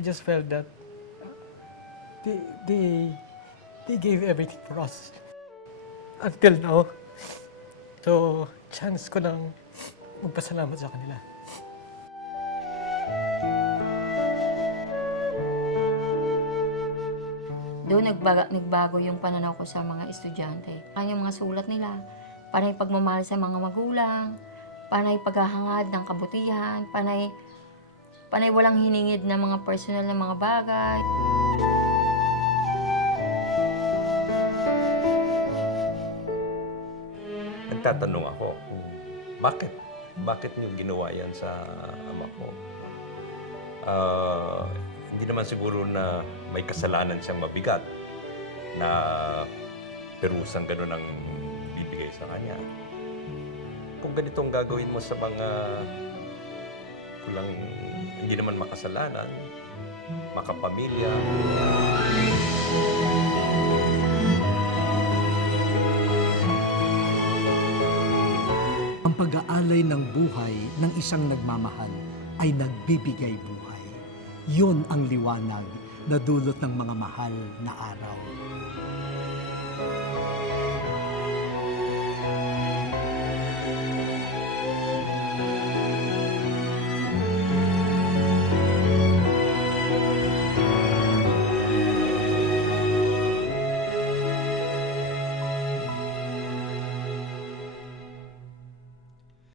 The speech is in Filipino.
I just felt that they, they, they gave everything for us until now. So, chance ko lang magpasalamat sa kanila. Doon nagbago yung pananaw ko sa mga estudyante. Yung mga sulat nila, panay pagmamahal sa mga magulang, panay paghahangad ng kabutihan, panay walang hiningid na mga personal na mga bagay. Nagtatanong ako, bakit? Bakit niyo ginawa yan sa ama ko? Hindi naman siguro na may kasalanan siyang mabigat na perusang gano'n ang bibigay sa kanya. Kung ganitong gagawin mo sa mga kulang, hindi naman makasalanan, makapamilya, Ang pag-aalay ng buhay ng isang nagmamahal ay nagbibigay buhay. Yun ang liwanag na dulot ng mga mahal na araw.